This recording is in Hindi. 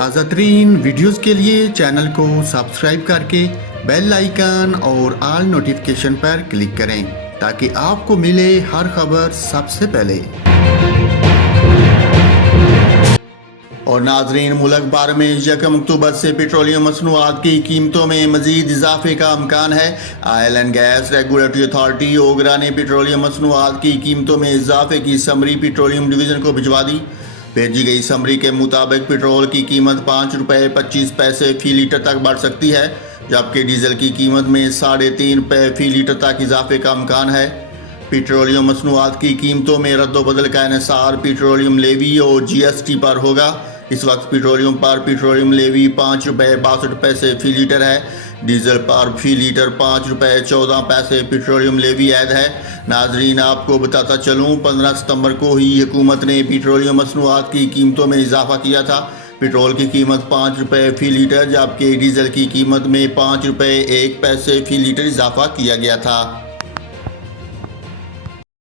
ताज़ा तरीन वीडियोज़ के लिए चैनल को सब्सक्राइब करके बेल आइकन और ऑल नोटिफिकेशन पर क्लिक करें ताकि आपको मिले हर खबर सबसे पहले। और नाजरीन, मुल्क भर में 1 अक्टूबर से पेट्रोलियम मसनूआत की कीमतों में मजीद इजाफे का इम्कान है। Oil and gas regulatory authority OGRA ने पेट्रोलियम मसनूआत की कीमतों में इजाफे की समरी पेट्रोलियम डिवीज़न को भिजवा दी। भेजी गई समरी के मुताबिक पेट्रोल की कीमत 5 रुपये 25 पैसे फी लीटर तक बढ़ सकती है, जबकि डीजल की कीमत में 3.5 रुपये फी लीटर तक इजाफे का इम्कान है। पेट्रोलियम मसनूआत की कीमतों में रद्दोबदल का इन्हिसार पेट्रोलियम लेवी और GST पर होगा। इस वक्त पेट्रोलियम पर पेट्रोलियम लेवी 5 रुपये 62 पैसे फी लीटर है, डीजल पर फी लीटर 5 रुपये 14 पैसे पेट्रोलियम लेवी ऐड है। नाजरीन, आपको बताता चलूँ, 15 सितंबर को ही हुकूमत ने पेट्रोलियम मसनूआत की कीमतों में इजाफा किया था। पेट्रोल की कीमत 5 रुपये फी लीटर, जबकि डीजल की कीमत में 5 रुपये 1 पैसे फी लीटर इजाफा किया गया था।